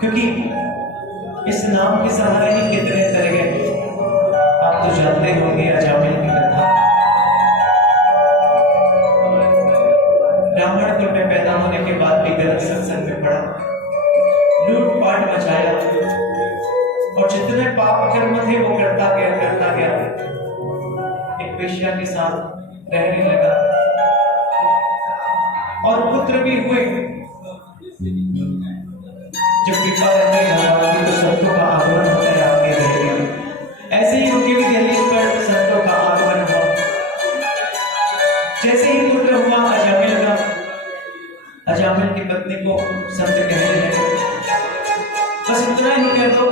क्योंकि इस नाम के सहारे ही कितने तर गए। आप तो जानते होंगे अजामिल की कथा। ब्राह्मण कुल में पैदा होने के बाद भी गलत सत्संग में पड़ा, लूटपाट मचाया और जितने पाप कर्म थे वो करता गया। एक वेश्या के साथ रहने लगा और पुत्र भी हुए। जब कृपा रहती है भगवान की तो संतों का आगमन होता है आपके घर में। ऐसे ही उनके भी दहलीज पर संतों का आगमन हुआ। जैसे ही पुत्र हुआ अजामिल की पत्नी को संत कहने लगे, बस इतना ही कह दो,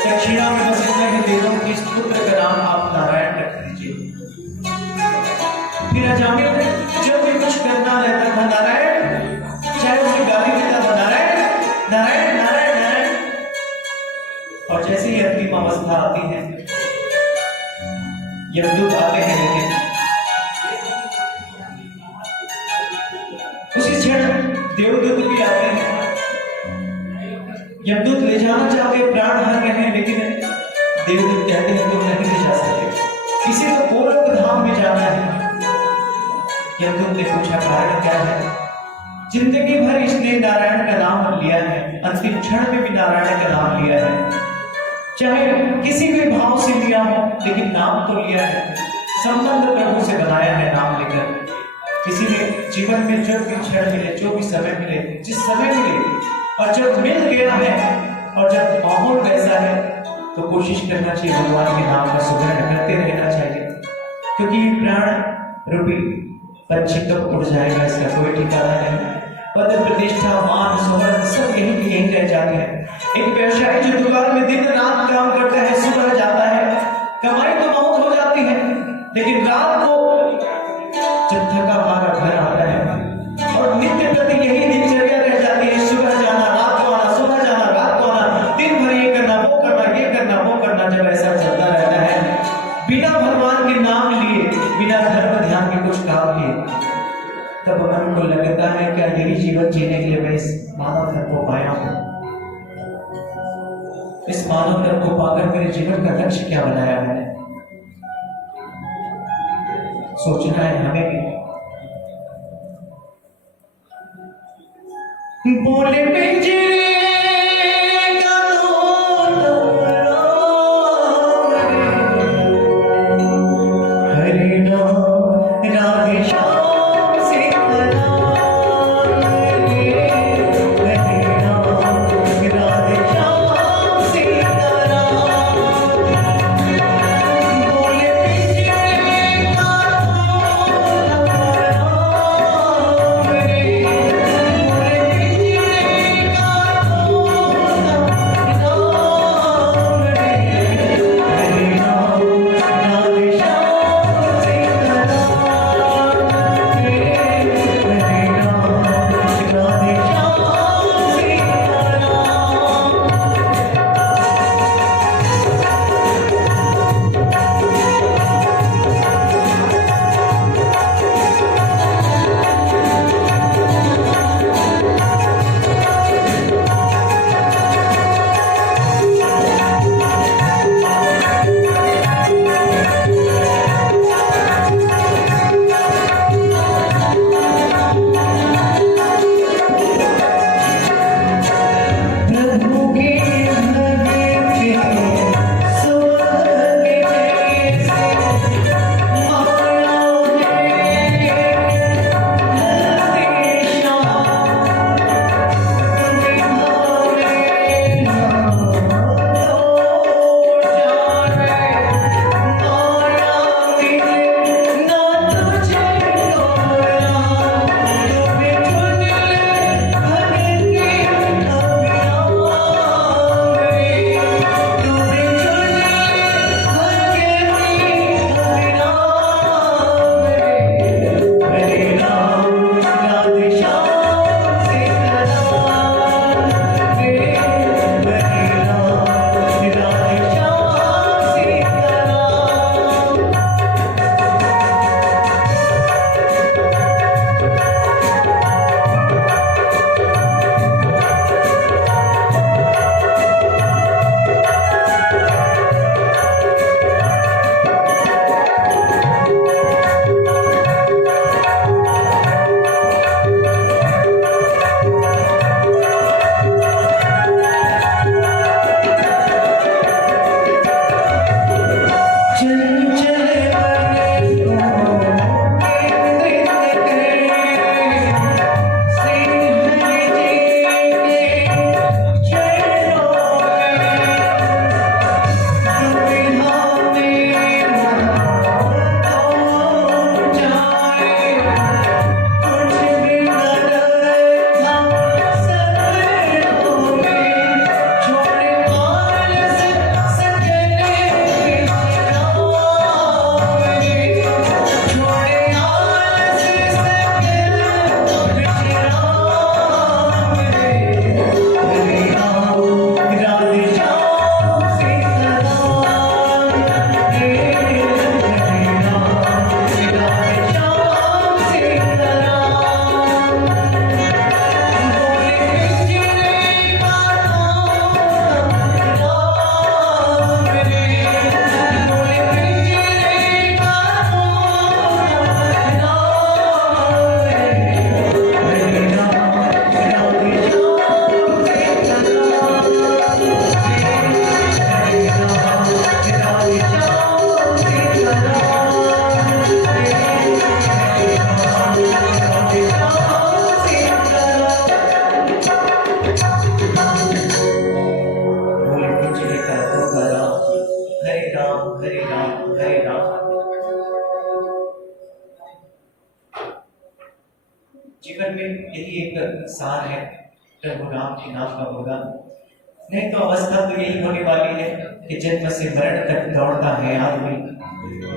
दक्षिणा में बस इतना ही दे दो कि इस पुत्र का नाम आप नारायण रख दीजिए। फिर अजामिल ने जब भी कुछ करना रहता था नारायण, चाहे उसे गाली देता था नारायण नारायण नारायण नारायण। और जैसे ही अंतिम अवस्था आती है, यमदूत आते हैं लेकिन उसी क्षण देवदूत भी आते हैं। यमदूत ले जाना चाहते, प्राण हर रहे हैं, लेकिन देवदूत कहते हैं तुम नहीं ले जा सकते, इसी को गोलोक धाम में जाना है। यमदूत ने पूछा कारण क्या है? जिंदगी भर इसने नारायण का नाम लिया है, अंतिम क्षण में भी नारायण का नाम लिया है, चाहे किसी भी भाव से लिया हो लेकिन नाम तो लिया है, संबंध प्रभु से बनाया है नाम लेकर। किसी ने जीवन में जो भी क्षण मिले, जो भी समय मिले, जिस समय मिले, और जब मिल गया है और जब माहौल वैसा है तो कोशिश करना चाहिए भगवान के नाम का सुमिरन करते रहना चाहिए, क्योंकि प्राण रूपी पंछी कब उड़ जाएगा इसका कोई ठिकाना नहीं। पद प्रतिष्ठा मान सुमरन सब यही रह जाते हैं। एक व्यवसायी जो दुकान में दिन रात काम करता है, सुबह जाता है, कमाई तो बहुत हो जाती है, लेकिन रात को जब थका हारा घर आता है और नित्य प्रति यही दिनचर्या रह जाती है, सुबह जाना रात को आना, सुबह जाना रात को आना, दिन भर ये करना वो करना, ये करना वो करना। जब ऐसा चलता रहता है बिना भगवान के नाम लिए, बिना धर्म ध्यान के कुछ काम किए, तब मन को लगता है क्या यही जीवन जीने के लिए मैं इस मानव धर्म को पाया हूं? इस मानव धर्म को पाकर मेरे जीवन का लक्ष्य क्या बनाया है? सोचना है हमें भी। बोले पिंजरे का हरे राम राधे श्याम हरे राम हरे राम। जीवन में यही एक सार है, प्रभु राम के नाम का होगा। नहीं तो अवस्था तो यही होने वाली है कि जन्म से मरण तक दौड़ता है आदमी,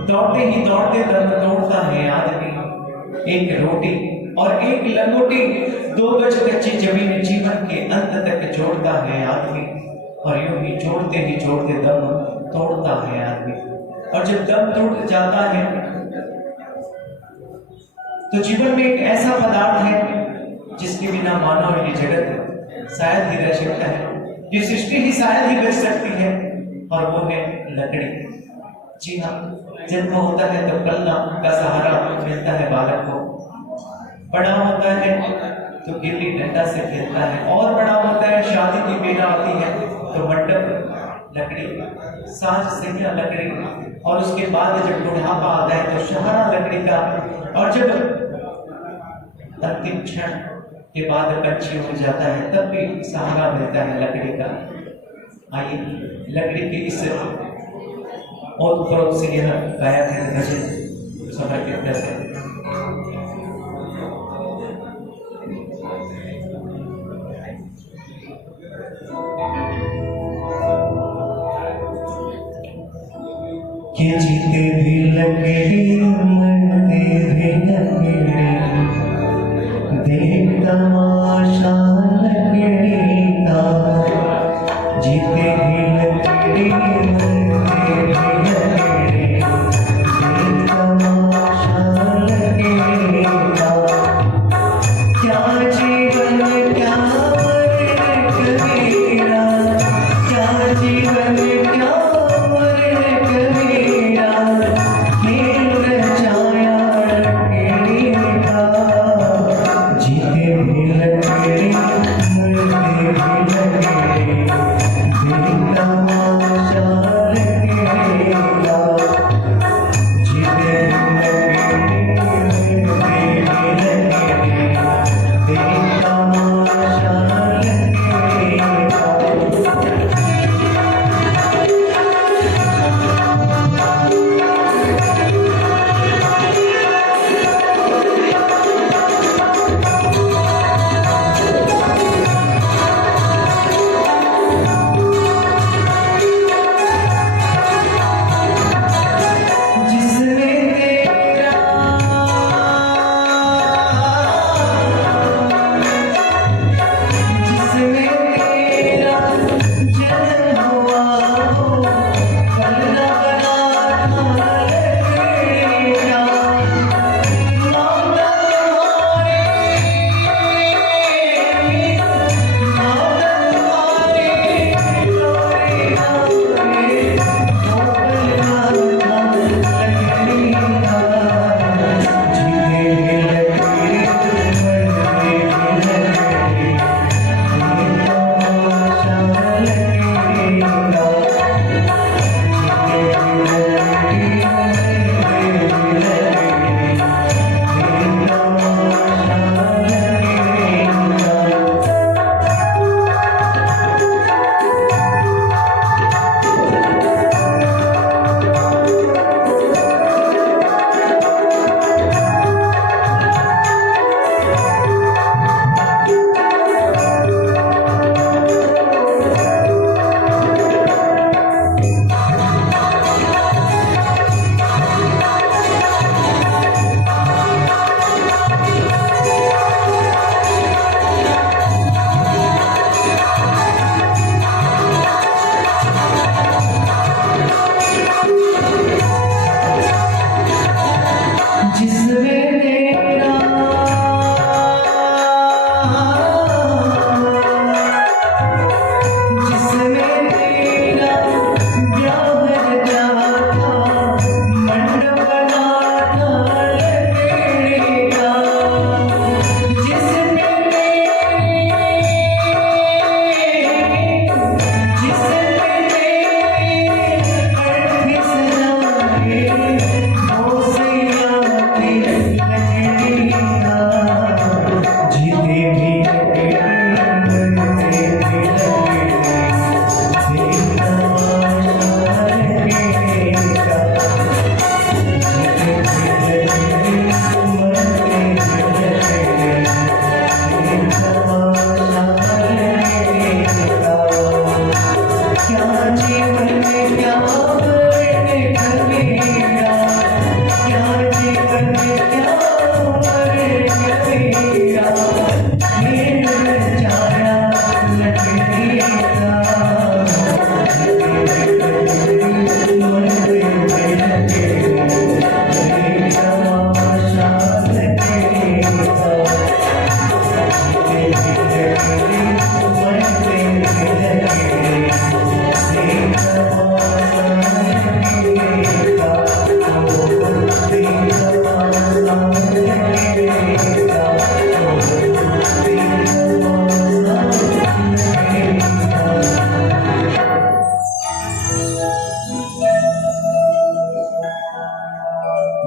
दौड़ते ही दौड़ते दम तोड़ता है आदमी। एक रोटी और एक लंगोटी, 2 गज कच्ची जमीन जीवन के अंत तक जोड़ता है आदमी, और यूं ही जोड़ते दम तोड़ता है आदमी। और जब दम टूट जाता है तो जीवन में एक ऐसा पदार्थ है जिसके बिना मानव ये जगत शायद ही रह सकता है, ये सृष्टि ही शायद ही बच सकती है, और वो है लकड़ी। जी हाँ, जन्म होता है तो पलना का सहारा मिलता है बालक को, बड़ा होता है तो गिल्ली डंडा से खेलता है, और बड़ा होता है शादी की बेला आती है तो मंडप लकड़ी, साज सैया लकड़ी, और उसके बाद जब बुढ़ापा आता है तो सहारा लकड़ी का, और जब अंतिम क्षण के बाद पंछी उड़ जाता है तब भी सहारा मिलता है लकड़ी का। आइए लकड़ी के इस ओतप्रोत से यह गाया है भजन समर्पित करते हैं। कि जीते भी लकड़ी मरते भी लकड़ी, देख तमाशा लकड़ी का। जीते भी लकड़ी मरते भी लकड़ी, देख तमाशा लकड़ी का। क्या जीवन क्या मरण कबीरा, क्या जीवन क्या मरण कबीरा, खेल रचाया लकड़ी का। जीते भी लकड़ी मरते भी लकड़ी,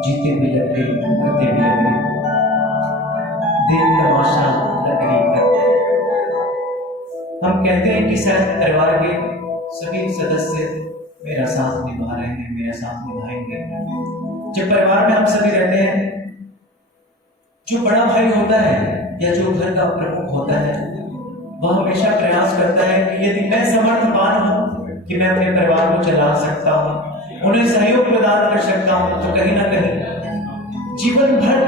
जीते भी लकड़ी, मरते भी लकड़ी, देख तमाशा लकड़ी करते। हम कहते हैं कि शायद परिवार के सभी सदस्य मेरा साथ निभा रहे हैं, मेरा साथ निभाएंगे। जब परिवार में हम सभी रहते हैं, जो बड़ा भाई होता है या जो घर का प्रमुख होता है, वह हमेशा प्रयास करता है कि यदि मैं समर्थवान हूं कि मैं अपने परिवार को चला सकता हूं, उन्हें सहयोग प्रदान कर सकता हूं, तो कहीं ना कहीं जीवन भर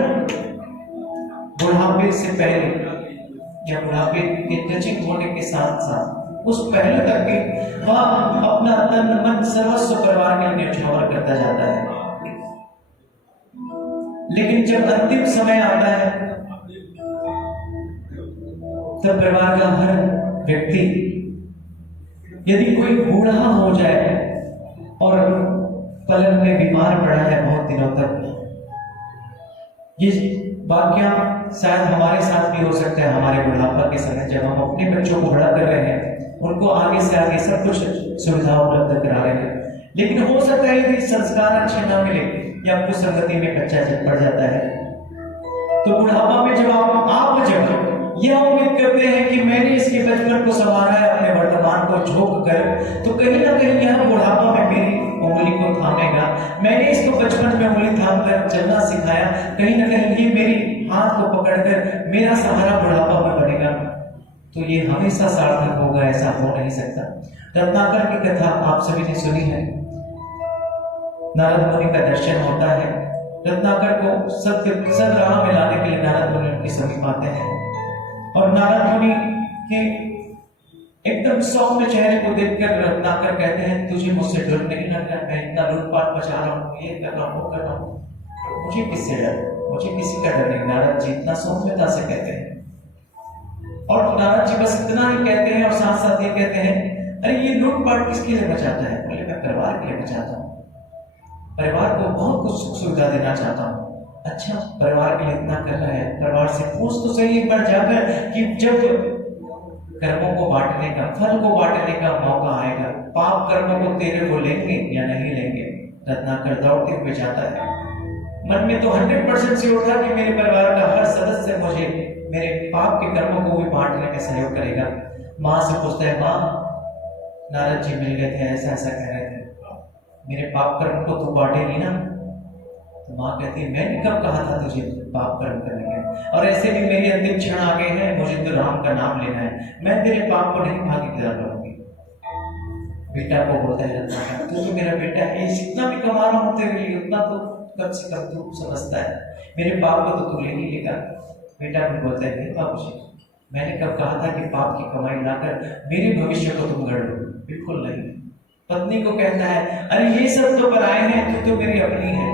बुढ़ापे से पहले या बुढ़ापे के टचिंग होने के साथ साथ उस पहले तक भी वह अपना तन मन सर्वस्व परिवार के लिए न्यौछावर करता जाता है। लेकिन जब अंतिम समय आता है, तब परिवार का हर व्यक्ति, यदि कोई बूढ़ा हो जाए और पलंग में बीमार पड़ा है बहुत दिनों तक, ये वाकया शायद हमारे साथ भी हो सकता है। हमारे बुढ़ापा के समय जब हम अपने बच्चों को बड़ा कर रहे हैं, उनको आगे से आगे सब कुछ सुविधा उपलब्ध करा रहे हैं, लेकिन हो सकता है यदि संस्कार अच्छे ना मिले या कुछ संगति में बच्चा जब पड़ जाता है, तो बुढ़ापा में जब आप जब यह उम्मीद करते हैं कि मैंने इसके बचपन को संवारा है अपने वर्तमान को झोंक कर, तो कहीं ना कहीं यह बुढ़ापा में मेरी उंगली को थामेगा। मैंने इसको बचपन में उंगली थाम कर चलना सिखाया, कहीं ना कहीं ये मेरी हाथ को पकड़कर मेरा सहारा बुढ़ापा में बनेगा, तो ये हमेशा सार्थक होगा, ऐसा हो नहीं सकता। रत्नाकर की कथा आप सभी ने सुनी है। नारद मुनि का दर्शन होता है, रत्नाकर को सद राह में लाने के लिए नारद मुनि उनके समीप आते हैं, और नारद मुनि के एकदम सौम्य चेहरे को देखकर रत्नाकर कहते हैं, तुझे मुझसे डर नहीं लगता? मैं इतना लूटपाट मचा रहा हूँ, ये कर रहा हूँ, वो कर रहा हूँ, मुझे किससे डर? मुझे किसी का डर नहीं। नारद जी इतना सौम्यता से कहते हैं, और नारद जी बस इतना ही कहते हैं और साथ साथ ये कहते हैं, अरे ये लूटपाट किसके लिए मचाता है? बोले मैं परिवार के लिए मचाता हूँ, परिवार को बहुत कुछ सुख सुविधा देना चाहता हूँ। अच्छा, परिवार के लिए इतना कर रहा है, परिवार से पूछ तो सही एक बार जाकर कि जब कर्मों को बांटने का, फल को बांटने का मौका आएगा, पाप कर्मों को तेरे को लेंगे या नहीं लेंगे? रत्नाकर दौड़ते हुए जाता है, मन में तो 100% श्योर था कि मेरे परिवार का हर सदस्य मुझे मेरे पाप के कर्मों को भी बांटने में सहयोग करेगा। माँ से पूछता है, माँ नारद जी मिल गए थे, ऐसा ऐसा कह रहे थे, मेरे पाप कर्म को तू बांटेगी ना? तो माँ कहती है, मैंने कब कहा था तुझे पाप कर्म करने का? और ऐसे भी मेरी अंतिम क्षण आ गए हैं, मुझे तो राम का नाम लेना है, मैं तेरे पाप को नहीं भागीदार करूंगी। बेटा को बोलता है रत्नाकर, तू तो मेरा बेटा है, जितना भी कमा रहा हूं तेरे लिए उतना तो कम से कम तू समझता है, मेरे पाप को तो तू ले ही लेगा। बेटा भी बोलता है, नहीं बाबूजी, मैंने कब कहा था कि पाप की कमाई लाकर मेरे भविष्य को तुम गढ़ लो? बिल्कुल नहीं। पत्नी को कहता है, अरे ये सब तो पराए हैं, तू तो मेरी अपनी है,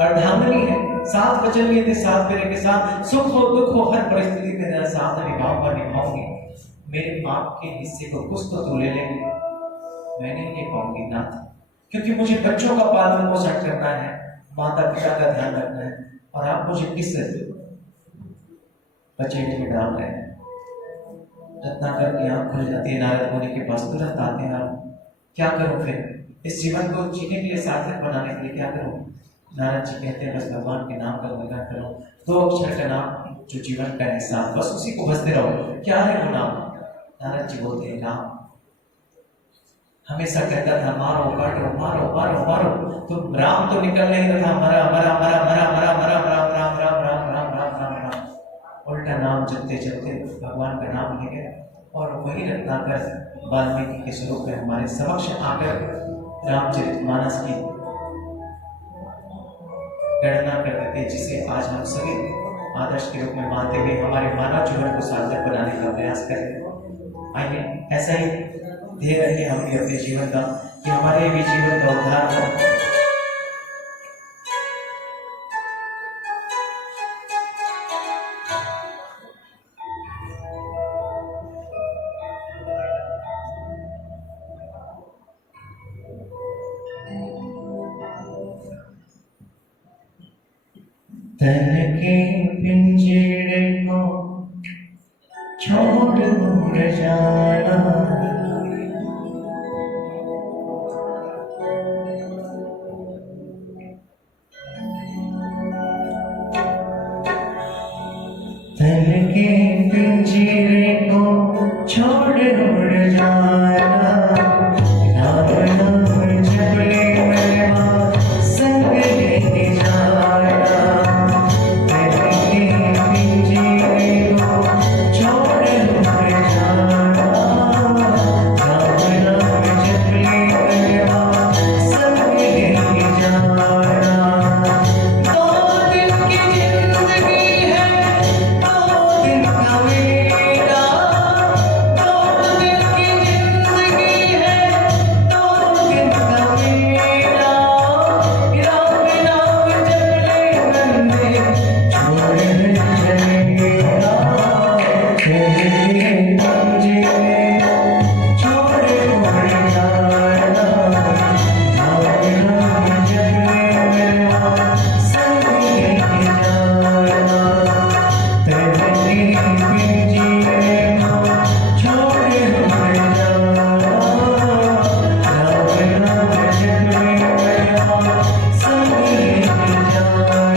अर्धांगिनी है, साथ वचन लिए थे, साथ मेरे के साथ सुख हो दुख हो हर परिस्थिति में तेरा साथ निभाऊंगा निभाऊंगी। मेरे पाप के हिस्से को कुछ तो तू ले लेंगे, मैं नहीं ले पाऊंगी नाथ, क्योंकि मुझे बच्चों का पालन पोषण करना है, माता पिता का ध्यान रखना है, और आप मुझे किस बचेट में डाल रहे हैं। रत्नाकर की आंख खुल जाती है, नारद मुनि के पास तुरंत आते हैं, आप क्या करूं फिर इस जीवन को जीने के लिए, सार्थक बनाने के लिए क्या करूं? नारद जी कहते हैं, बस भगवान के नाम का गुणगान करो, 2 अक्षर का नाम जो जीवन का एहसास, बस उसी को भजते रहो। क्या है वो नाम? नारद जी बोलते हैं, राम। हमेशा कहता था, मारो काटो मारो मारो मारो, तो राम तो निकल नहीं रहा था, मरा मरा मरा मरा मरा मरा राम राम राम राम राम राम राम राम। उल्टा नाम जपते जपते भगवान का नाम ले गया, और वही रत्नाकर वाल्मीकि के स्वरूप में हमारे समक्ष आकर रामचरितमानस की गणना कर देते, जिसे आज हम सभी आदर्श के रूप में मानते हुए हमारे मानव जीवन को सार्थक बनाने का प्रयास करें। आइए ऐसा ही ध्येय रखें हम भी अपने जीवन का, कि हमारे भी जीवन का उद्धार हो। तन के पिंजरे को छोड़ उड़ जाना, छोड़ उड़ जाना राम नाम जप ले मेरा संग लेके जाना तेरे पिंजरे को छोड़ उड़ जाना राम नाम जप ले मेरा संग लेके जाना दो दिन की जिंदगी है दो दिन का मेरा दो दिन की जिंदगी है दो दिन का मेरा राम नाम जप ले बंदे छोड़ चलेगा तेरे पंजरे छोड़ उड़ जाना राम नाम जप ले मेरा संग लेके जाना तेरे पिंजरे को छोड़ उड़ जाना राम नाम जप ले मेरा संग लेके जाना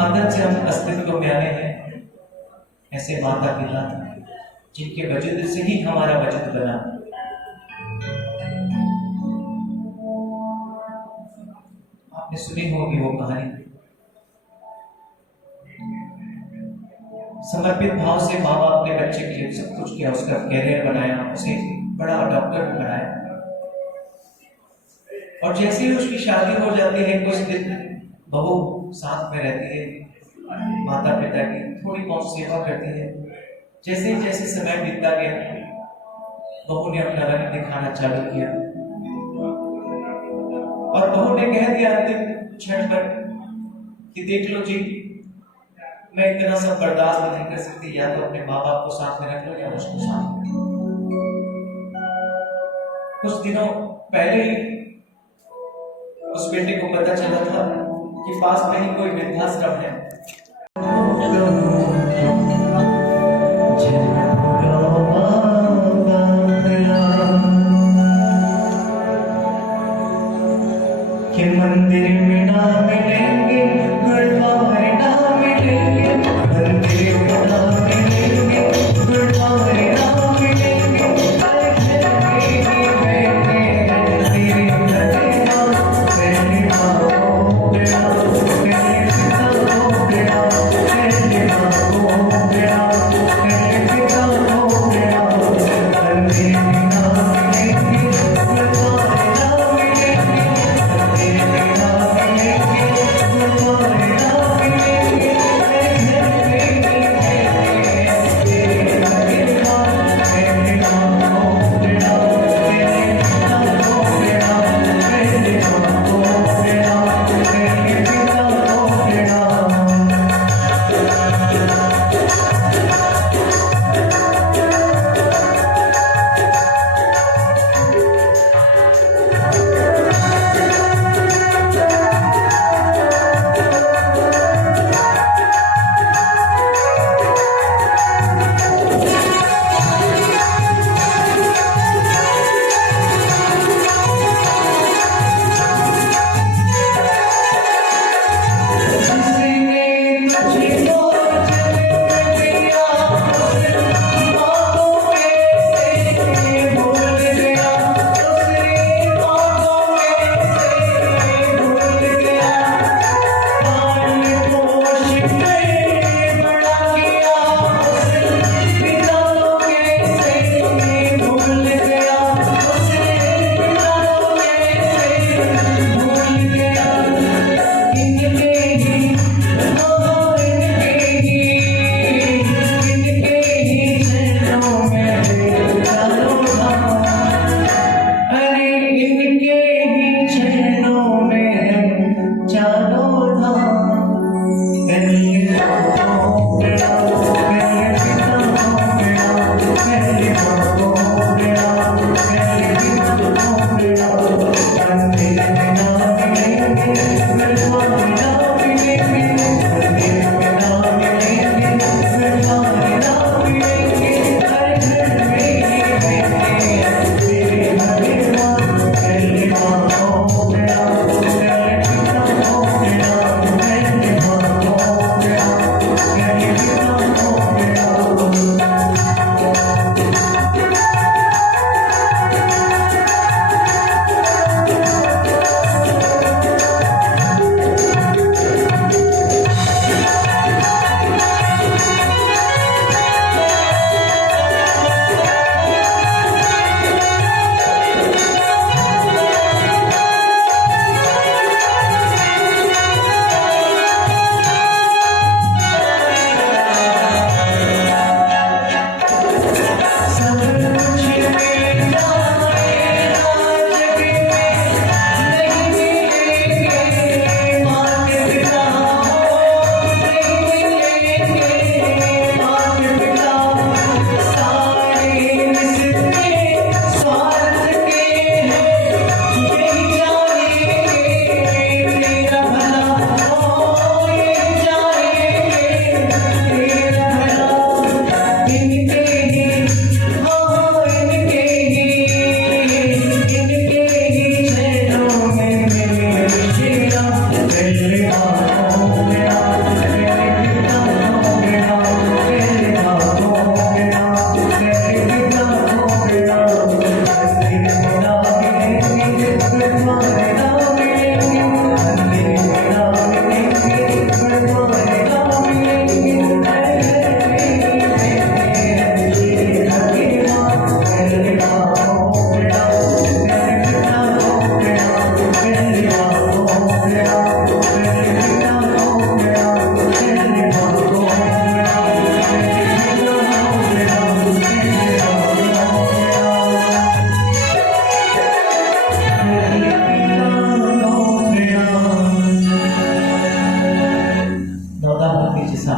माता से हम अस्तित्व में आए हैं, ऐसे माता पिता जिनके वजूद से ही हमारा वजूद बना। आपने सुनी होगी वो कहानी। समर्पित भाव से माँ बाप ने बच्चे के लिए सब कुछ किया, उसका कैरियर बनाया, उसे बड़ा डॉक्टर बनाया। और जैसे ही उसकी शादी हो जाती है, कुछ दिन बहू साथ में रहती है, माता पिता की थोड़ी बहुत सेवा करती है। जैसे जैसे समय बीतता गया, बहू ने अपना रंग दिखाना चालू किया और बहू ने कह दिया अंतिम क्षण पर कि देख लो जी, मैं इतना सब बर्दाश्त नहीं कर सकती, या तो अपने माँ बाप को साथ में रख लो या मुझको साथ में। कुछ दिनों पहले ही उस बेटे को पता चला था कि पास में ही कोई वृद्धाश्रम है। कि मंदिर में ना मिलेंगे, गुरुद्वारे ना मिलेंगे, मंदिर में ना मिलेंगे, गुरुद्वारे ना मिलेंगे,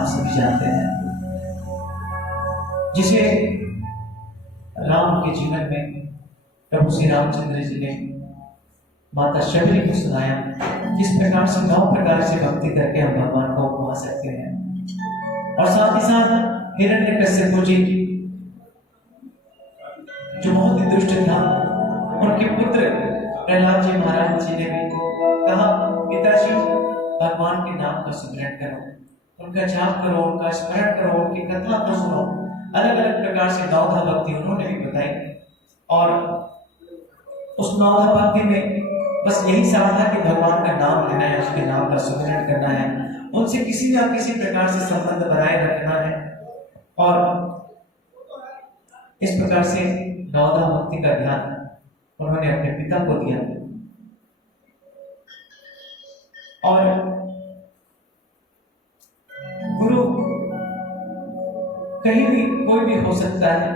आप सभी जानते हैं, जिसे राम के जीवन में प्रभु श्री रामचंद्र जी ने माता शबरी को सुनाया, किस प्रकार से 9 प्रकार से भक्ति करके हम भगवान को पा सकते हैं। और साथ ही साथ हिरण्यकश्यप जी जो बहुत ही दुष्ट था, उनके पुत्र प्रहलाद जी महाराज जी ने भी कहा, पिताजी भगवान के नाम का स्मरण करो, उनका जाप करो, उनका स्मरण करो, उनकी कथा को सुनो। अलग अलग प्रकार से 9 भक्ति उन्होंने भी बताई। और उस 9 भक्ति में बस यही सार था कि भगवान का नाम लेना है, उसके नाम का स्मरण करना है, उनसे किसी ना किसी प्रकार से संबंध बनाए रखना है। और इस प्रकार से 9 भक्ति का ध्यान उन्होंने अपने पिता को दिया। और गुरु कहीं भी कोई भी हो सकता है।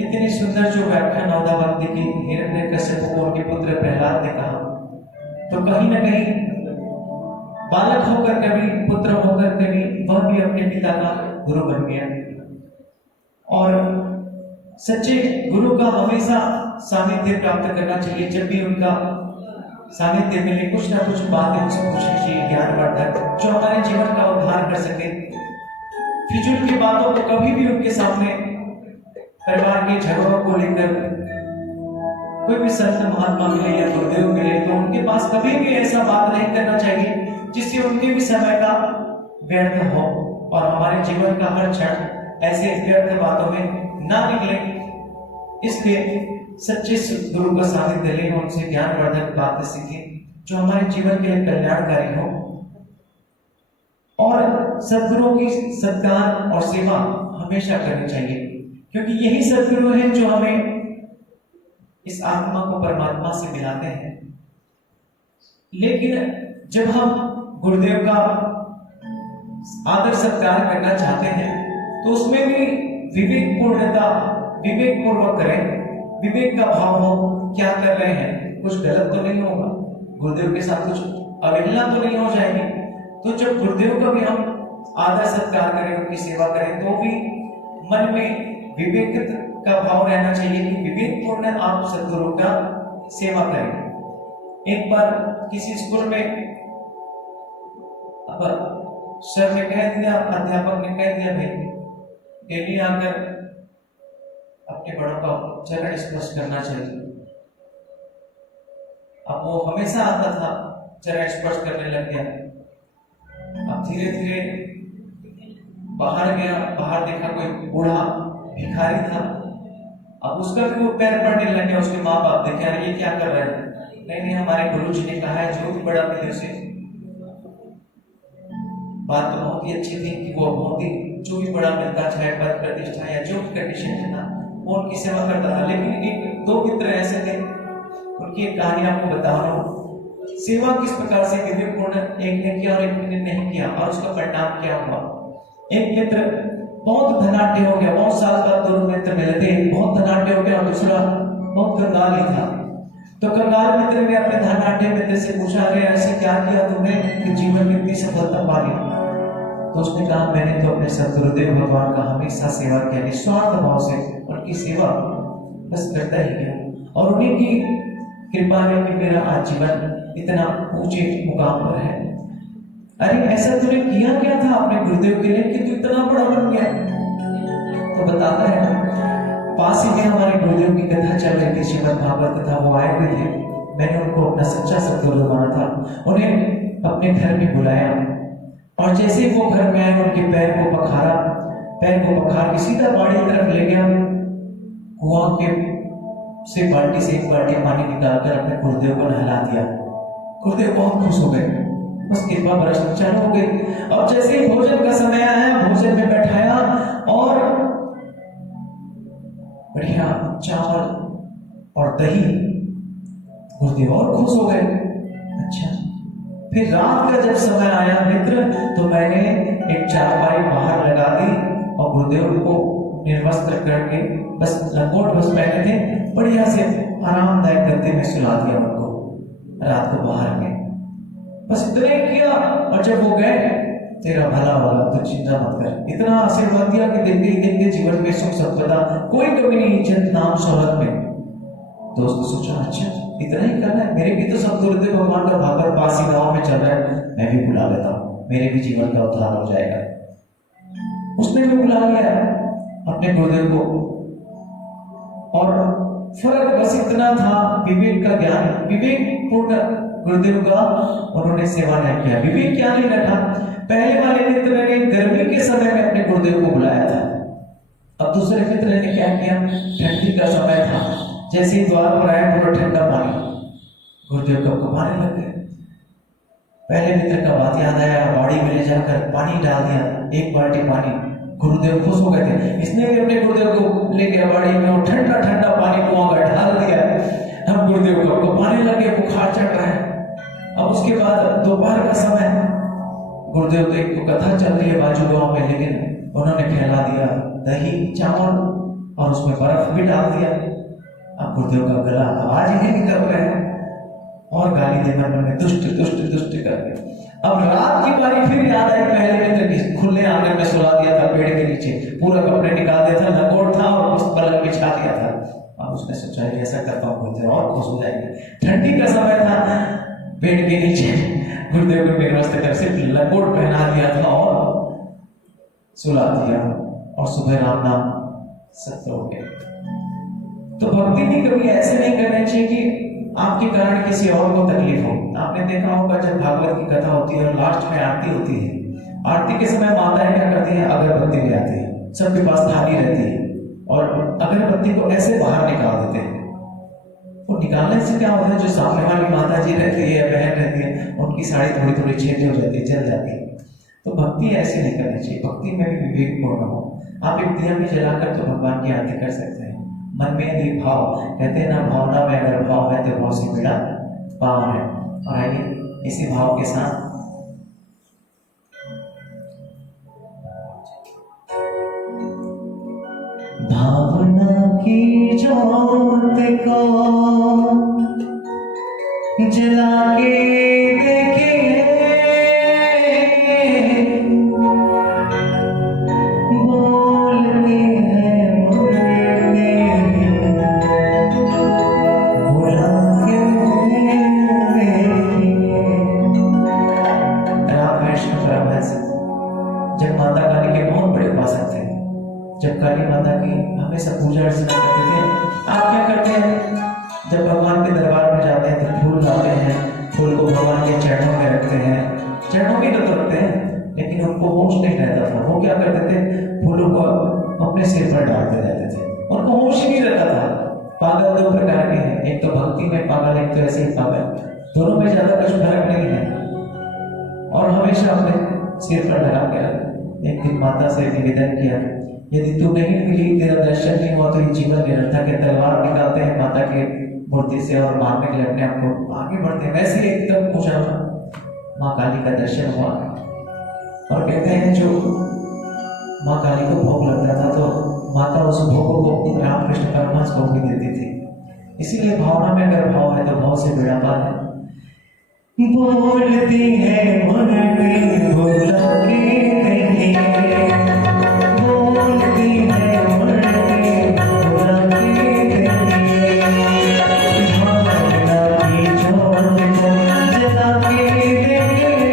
इतनी सुंदर जो व्याख्या 9 भक्ति की हिरण्यकश्यप को उनके पुत्र प्रहलाद ने कहा, तो कहीं ना कहीं बालक होकर कभी, पुत्र होकर कभी, वह भी अपने पिता का गुरु बन गया। और सच्चे गुरु का हमेशा सानिध्य प्राप्त करना चाहिए। जब भी उनका सानिध्य मिले, कुछ ना कुछ बातें उनसे पूछनी चाहिए, ज्ञानवर्धक, जो हमारे जीवन का उद्धार कर सके। फिजूल की बातों को कभी भी उनके सामने, परिवार के झगड़ों को लेकर कोई भी संत महात्मा मिले या गुरुदेव मिले, तो उनके पास कभी भी ऐसा बात नहीं करना चाहिए जिससे उनके भी समय का व्यर्थ हो और हमारे जीवन का हर क्षण ऐसे व्यर्थ बातों में ना निकले। इसलिए सच्चे गुरु का सानिध्य लें, उनसे ज्ञानवर्धक बातें सीखें जो हमारे जीवन के लिए कल्याणकारी हो। और सद्गुरुओं की सत्कार और सेवा हमेशा करनी चाहिए, क्योंकि यही सद्गुरु हैं जो हमें इस आत्मा को परमात्मा से मिलाते हैं। लेकिन जब हम गुरुदेव का आदर सत्कार करना चाहते हैं, तो उसमें भी विवेक पूर्वक करें, विवेक का भाव हो, क्या कर रहे हैं, कुछ गलत तो नहीं होगा, गुरुदेव के साथ कुछ अवहेलना तो नहीं हो जाएगी। तो जब गुरुदेव का भी हम आदर सत्कार करें, उनकी सेवा करें, तो भी मन में विवेक का भाव रहना चाहिए कि विवेकपूर्ण आप सद्गुरु का सेवा करें। एक बार किसी स्कूल में सर ने कह दिया, अध्यापक ने कह दिया, भाई डेली आकर अपने बड़ों का चरण स्पर्श करना चाहिए। अब वो हमेशा आता था, चरण स्पर्श करने लग गया। अब धीरे धीरे बाहर गया, बाहर देखा कोई बूढ़ा भिखारी था। अब उसका भी वो पैर पड़ने लग गया। उसके माँ बाप देखे, अरे ये क्या कर रहे हैं? नहीं, हमारे गुरु जी ने कहा है जो भी बड़ा मिले उसे। बात तो बहुत ही अच्छी थी कि वो बहुत ही जो भी बड़ा मिलता, चाहे पद प्रतिष्ठा या जो भी कंडीशन था, वो उनकी सेवा करता था। लेकिन 1-2 मित्र ऐसे थे, उनकी एक कहानी आपको बता रहा हूँ। सेवा किस प्रकार से विवेकपूर्ण एक ने किया और एक ने नहीं किया, और उसका परिणाम क्या हुआ। एक मित्र बहुत धनाढ्य हो गया, बहुत साल बाद 2 मित्र मिले थे, बहुत धनाढ्य हो गया और दूसरा बहुत कंगाल ही था। तो कंगाल मित्र ने अपने धनाढ्य मित्र से पूछा, अरे ऐसे क्या किया तुमने कि जीवन में इतनी सफलता पा ली? तो उसने कहा, मैंने तो अपने सद्गुरुदेव भगवान का हमेशा सेवा किया, निस्वार्थ भाव से उनकी सेवा बस करता ही गया, और उन्हीं की कृपा है कि मेरा आज जीवन इतना ऊंचे मुकाम पर है। अरे ऐसा तूने किया क्या था अपने गुरुदेव के लिए कि तू इतना बड़ा बन गया? तो बताता है, पास ही में हमारे गुरुदेव की कथा चल रही थी, श्रीमद् भागवत कथा, वो आए हुए थे। मैंने उनको अपना सच्चा सद्गुरु माना था, उन्हें अपने घर में बुलाया, और जैसे वो घर में आए उनके पैर को पखार के सीधा बाड़ी की तरफ ले गया। कुआं के से बाल्टी से 1 बाल्टी पानी निकालकर अपने गुरुदेव को नहला दिया। गुरुदेव बहुत खुश हो गए, बस कृपा बरसना चालू हो गई। और जैसे ही भोजन का समय आया, भोजन में बैठाया और बढ़िया चावल और दही, गुरुदेव और खुश हो गए। अच्छा, फिर रात का जब समय आया मित्र, तो मैंने एक चारपाई बाहर लगा दी और गुरुदेव को निर्वस्त्र करके, बस लंगोट बस पहने थे, बढ़िया से आरामदायक गद्दे में सुला दिया उनको रात को बाहर में। बस इतना ही किया। और जब वो गए तेरा भला होगा, तो चिंता मत कर। इतना आशीर्वाद दिया कि देखते जीवन में सुख संपदा कोई कमी नहीं, इज्जत नाम शोहरत में। तो उसने सोचा अच्छा इतना ही करना है, मेरे भी तो सब गुरुदेव भगवान का भागवत पास ही गाँव में चल रहा है, मैं भी बुला लेता हूँ, मेरे भी जीवन का उद्धार हो जाएगा। उसने भी बुला लिया अपने गुरुदेव को, और फर्क बस इतना था विवेक का ज्ञान, विवेक पूर्ण गुरुदेव का उन्होंने सेवा नहीं किया, विवेक क्या नहीं रखा। पहले वाले मित्र ने गर्मी के समय में अपने गुरुदेव को बुलाया था, अब दूसरे मित्र ने क्या किया, ठंडी का समय था, जैसे ही द्वार पर आया पूरा ठंडा पानी गुरुदेव को पाने लग गए। पहले मित्र का बात याद आया, बाड़ी में ले जाकर पानी डाल दिया, एक बाल्टी पानी। गुरुदेव खुश हो गए थे, इसने भी अपने गुरुदेव को ले गया बाड़ी में और ठंडा ठंडा पानी कुआं का ढाल दिया। हम गुरुदेव को पाने लगे, बुखार चढ़ रहा है। अब उसके बाद दोपहर का समय, गुरुदेव तो एक कथा चल रही है बाजू गांव में, लेकिन उन्होंने खिला दिया दही चावल और उसमें बर्फ भी डाल दिया। अब गुरुदेव का गला आवाज ही नहीं निकल रहा है और गाली देकर उन्होंने दुष्ट दुष्ट दुष्ट करके। अब रात की बारी फिर याद आई, पहले मित्र की खुले आंगन में सुला दिया था, पेड़ के नीचे पूरा कपड़े निकाल दिया था, लंगोट था और उस पलंग बिछा दिया था। अब उसने सोचा ऐसा करता हूँ गुरुदेव और खुश हो जाएंगे। ठंडी का समय था, पेड़ के नीचे गुरुदेव को निर्वस्त्र सिर्फ लंगोट पहना दिया था और सुला दिया, और सुबह राम नाम सत्य हो गया। तो भक्ति भी कभी ऐसे नहीं करनी चाहिए कि आपके कारण किसी और को तकलीफ हो। आपने देखा होगा जब भागवत की कथा होती है और लास्ट में आरती होती है, आरती के समय माताएं क्या करती हैं, अगरबत्ती ले आती है, सबके पास थाली रहती है और अगरबत्ती को ऐसे बाहर निकाल देते हैं। वो निकालने से क्या होता है, जो सामने वाली माता जी रहती है, बहन रहती है, उनकी साड़ी थोड़ी थोड़ी छेद हो जाती है, जल जाती है। तो भक्ति ऐसे नहीं करनी चाहिए, भक्ति में भी विवेकपूर्ण हो। आप एक दिया भी जलाकर तो भगवान की आरती कर सकते हैं। मन में यदि भाव, कहते हैं ना, भावना में अगर भाव है तो भाव से मेरा पाव है। और आइए इसी भाव के साथ भावना की ज्योत को जला के देखिए, बोलती है मुझे बुला के देखिए। रामकृष्ण परमहंस जब माता काली के बहुत बड़े उपासक थे, जब काली माता की हमेशा पूजा अर्चना करते थे, आप क्या करते हैं, जब भगवान के दरबार में जाते हैं तो फूल लाते हैं, फूल को भगवान के चरणों में रखते हैं, चरणों में तो रखते हैं, लेकिन उनको होश नहीं रहता था। वो क्या करते थे, फूलों को अपने सिर पर डालते रहते थे, उनको होश ही नहीं रहता था। पागल दो प्रकार के हैं, एक तो भक्ति में पागल, एक तो ऐसे ही पागल, दोनों में ज्यादा कुछ फर्क नहीं है। और हमेशा अपने सिर पर लगा के रख। एक दिन माता से निवेदन किया, यदि तू नहीं मिली, तेरा दर्शन नहीं हुआ तो ये जीवन निरर्थक है। तलवार निकालते हैं माता के मूर्ति से और मारने के लिए अपने आप को आगे बढ़ते हैं। वैसे एकदम पूछा, माँ काली का दर्शन हुआ और कहते हैं जो माँ काली को भोग लगता था तो माता उस भोग को रामकृष्ण परमहंस को भी देती थी। इसीलिए भावना में अगर भाव है तो भाव से बेड़ा पार है। बोलती है मुरली बुला के देखिए, बोलती है मुरली बुला के देखिए, भावना की ज्योत को जला के देखिए,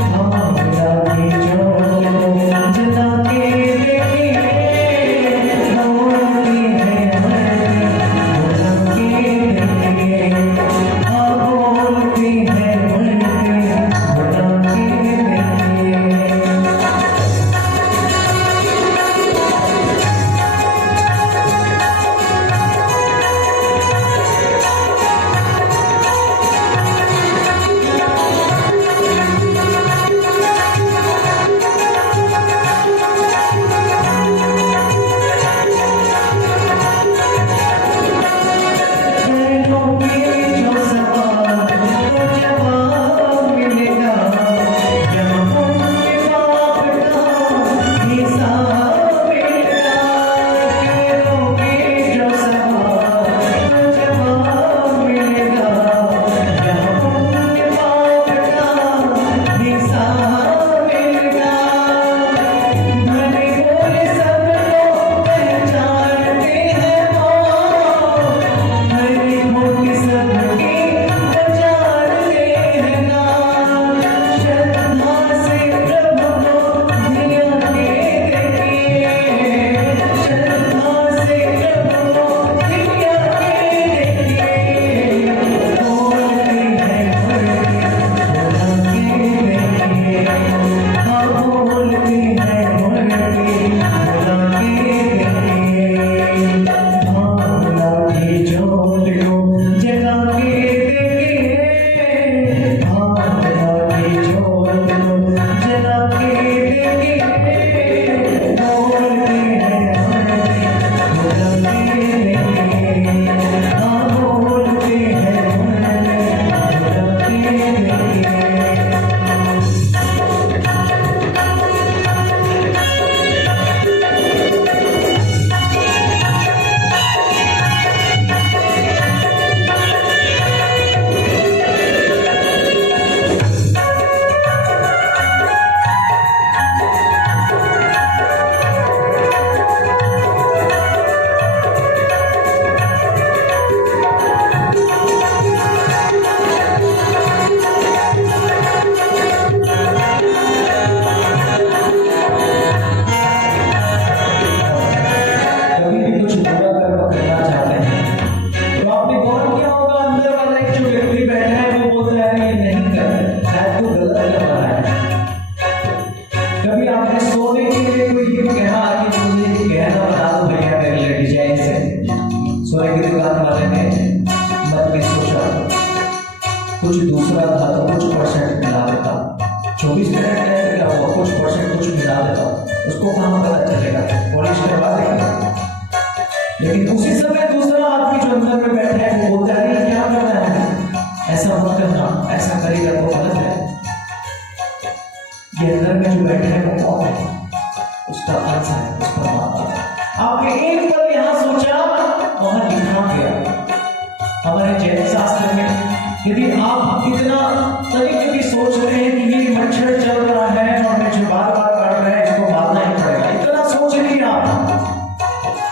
भावना की ज्योत को जला के देखिए, बोलती है मुरली बुला के देखिए, बोलती है मुरली बुला के देखिए। कभी आपने सोने के लिए कोई ये कहा कि मुझे ये गहना बना दो भैया मेरे लिए डिजाइन से? सोने की दुकान वाले ने मन में सोचा कुछ दूसरा था तो कुछ परसेंट मिला देता, 24 कैरेट है क्या हुआ, कुछ परसेंट कुछ मिला देता, उसको कहाँ पता चलेगा, पॉलिश करवा देगा। लेकिन उसी समय दूसरा आदमी जो अंदर में बैठा है वो बोलता है क्या करना है, ऐसा मत करना, ऐसा करेगा तो गलत है। ये अंदर में जो बैठा है वो कौन है? उसका अंश है, उस परमात्मा। आपने एक पल यहाँ सोचा, वहां लिखा गया हमारे जैन शास्त्र में, यदि आप इतना तरीके की सोच रहे हैं कि ये मच्छर चल रहा है और मुझे बार बार काट रहा है, इसको मारना ही पड़ेगा, इतना सोच लिया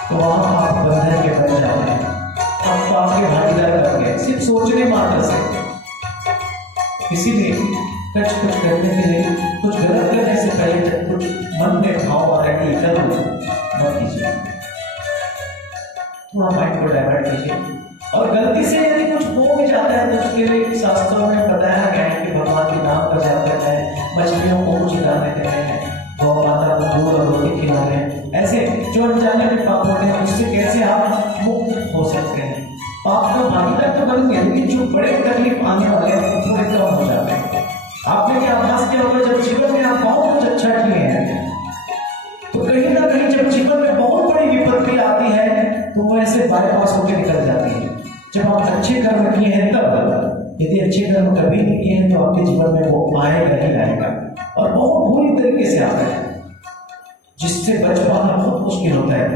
तो वहां आप बंधन के बन जाते हैं। अब तो आपके भागीदार बन गए सिर्फ सोचने मात्र से। इसीलिए कुछ करने के लिए, कुछ गलत करने से पहले जब कुछ मन में भाव आ रहा है कि कर मत कीजिए, थोड़ा माइंड को डाइवर्ट कीजिए। और गलती से यदि कुछ हो भी जाता है तो उसके लिए शास्त्रों में बताया गया है कि भगवान के नाम का जाप करना है, मछलियों को कुछ दाने देने हैं, गौ माता को दूध और रोटी खिलाने हैं। ऐसे जो अनजाने में पाप होते हैं उससे कैसे आप मुक्त हो सकते हैं? पाप का भागीदार तो बनेंगे, लेकिन जो बड़े तकलीफ आने वाले हैं वो थोड़े कम हो जाते हैं। आपने क्या अभ्यास किया होगा, जब जीवन में आप बहुत कुछ अच्छा किए हैं तो कहीं ना कहीं जब जीवन में बहुत बड़ी विपत्ति आती है तो वो ऐसे बाईपास होकर निकल जाती है। जब आप अच्छे कर्म किए हैं तब, यदि अच्छे कर्म कभी नहीं किए हैं तो आपके जीवन में वो आएगा ही आएगा, और बहुत बुरी तरीके से आता है, जिससे बच पाना बहुत मुश्किल होता है।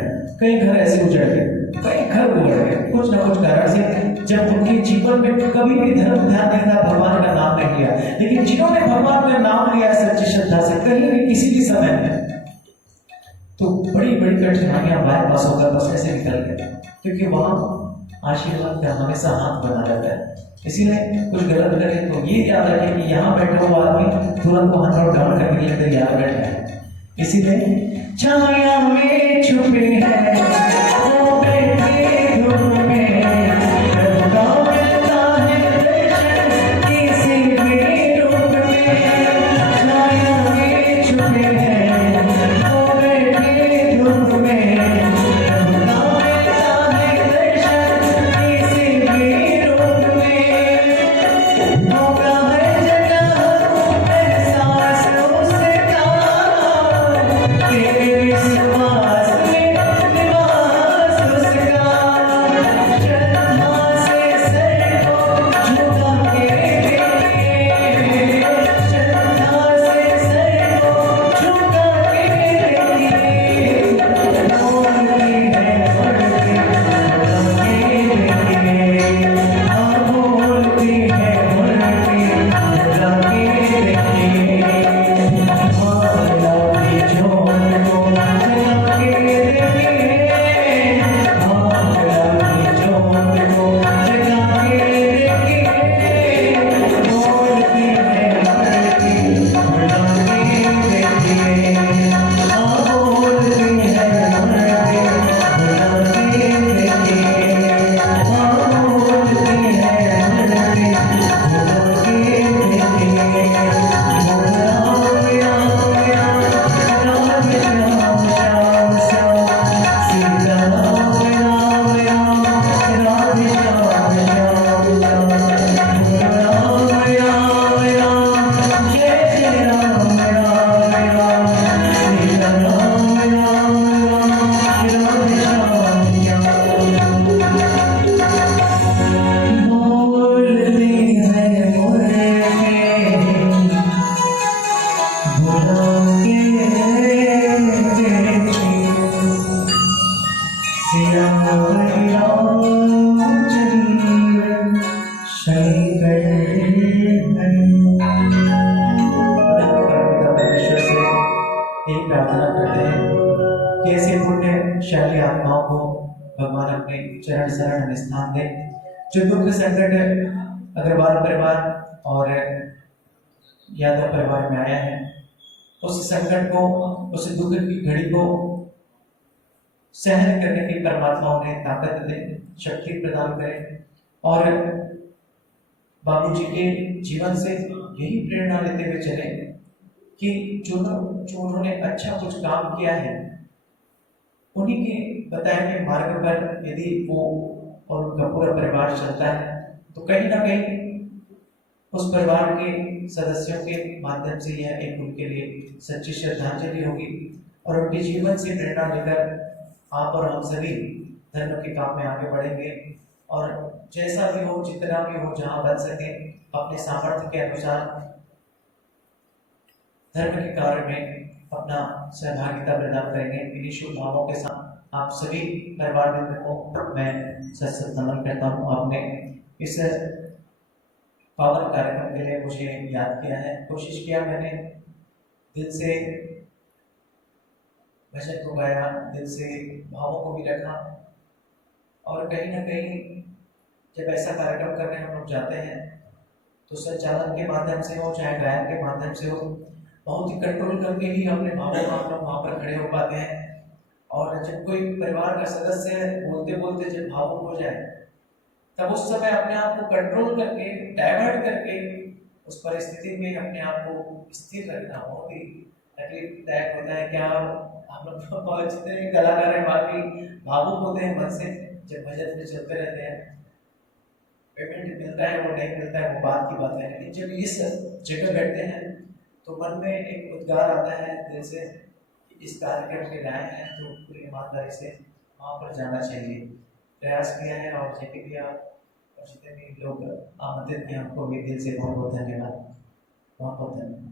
कई घर ऐसे उजड़ गए, कई घर उजड़ गए कुछ ना कुछ कारण से, जब उनके जीवन में कभी भी धर्म ध्यान नहीं था, भगवान का नाम नहीं लिया। लेकिन जिन्होंने भगवान का नाम लिया सच्ची श्रद्धा से कहीं भी किसी भी समय में, तो बड़ी बड़ी कठिनाइयां हमारे पास होकर बस ऐसे निकल गए, क्योंकि वहां आशीर्वाद का हमेशा हाथ बना रहता है। इसीलिए कुछ गलत करें तो ये याद रखें कि यहाँ बैठा हुआ आदमी तुरंत वहां नोट डाउन करने के लिए तैयार बैठा है। इसीलिए छाया में छुपे हैं वो बैठे धूप में, रखा मिलता है दर्शन किसी भी रूप में। छाया में छुपे हैं वो बैठे धूप में, रखा मिलता है दर्शन किसी भी रूप में। होगा हर जगह एहसास उसका, तेरे विश्वास में निवास उसका। श्रद्धा से सर को झुका के देखिए, श्रद्धा से सर को झुका के देखिए। बोलती है बढ़ती झुका के देखिए, हाँ बोलती है बढ़ती झुका के देखिए। माला की जोत को जगा के देखिए, माला की जोत को जगा के देखिए। बोलती है बढ़ती झुका के देखिए, हाँ बोलती है बढ़ती झुका के देखिए, हाँ बोलती है बढ़ती झुका के देखिए। राम राम राम राम श्याम श्याम, सीता राम राम राम राधे श्याम श्याम श्याम। राम राम राम जय जय राम राम राम, सीता राम राम राम राधे श्याम श्याम। बोलते हैं मुर्गे बुला के देखिए, सिया रामचंद्र शंकर परमेश्वर से एक प्रार्थना करते हैं कि ऐसे पुण्यशाली आत्माओं को भगवान अपने चरण शरण में स्थान दे, जो दुख संकट अग्रवाल परिवार और यादव परिवार में आया है, उस संकट को, उस दुख की घड़ी को सहन करने की परमात्मा उन्हें ताकत दे, शक्ति प्रदान करे। और बाबूजी के जीवन से यही प्रेरणा लेते हुए चले कि जो उन्होंने अच्छा कुछ काम किया है, उन्हीं के बताए गए मार्ग पर यदि वो और उनका पूरा परिवार चलता है तो कहीं ना कहीं उस परिवार के सदस्यों के माध्यम से यह एक उनके लिए सच्ची श्रद्धांजलि होगी और उनके जीवन से प्रेरणा लेकर आप और हम सभी धर्म के काम में आगे बढ़ेंगे और जैसा भी हो, जितना भी हो, जहां बन सके अपने सामर्थ्य के अनुसार धर्म के कार्य में अपना सहभागिता प्रदान करेंगे। इन्हीं शुभ भावों के साथ आप सभी परिवार मित्रों को मैं सत नमन करता हूँ। आपने इस पावन कार्यक्रम के लिए मुझे याद किया है, कोशिश किया मैंने दिल से भजन को गाया, दिल से भावों को भी रखा और कहीं ना कहीं जब ऐसा कार्यक्रम करने हम लोग जाते हैं तो संचालन के माध्यम से हो चाहे गायन के माध्यम से हो, बहुत ही कंट्रोल करके ही अपने भावों का हम लोग वहाँ पर खड़े हो पाते हैं। और जब कोई परिवार का सदस्य बोलते बोलते जब भावुक हो जाए तब उस समय अपने आप को कंट्रोल करके, डाइवर्ट करके उस परिस्थिति में अपने आप को स्थिर रखना बहुत ही तकलीफदायक होता है। क्या हम लोग जितने भी कलाकार हैं बाकी भावुक होते हैं मन से, जब भजन में चलते रहते हैं, पेमेंट मिलता है वो नहीं मिलता है वो बात की बात है, लेकिन जब इस जगह बैठते हैं तो मन में एक उद्गार आता है दिल से कि इस कार्यक्रम के लायक हैं तो पूरी ईमानदारी से वहाँ पर जाना चाहिए। प्रयास किया है और जितने भी आप और जितने भी लोग आमंत्रित किए हमको भी दिल से बहुत बहुत धन्यवाद, बहुत बहुत धन्यवाद।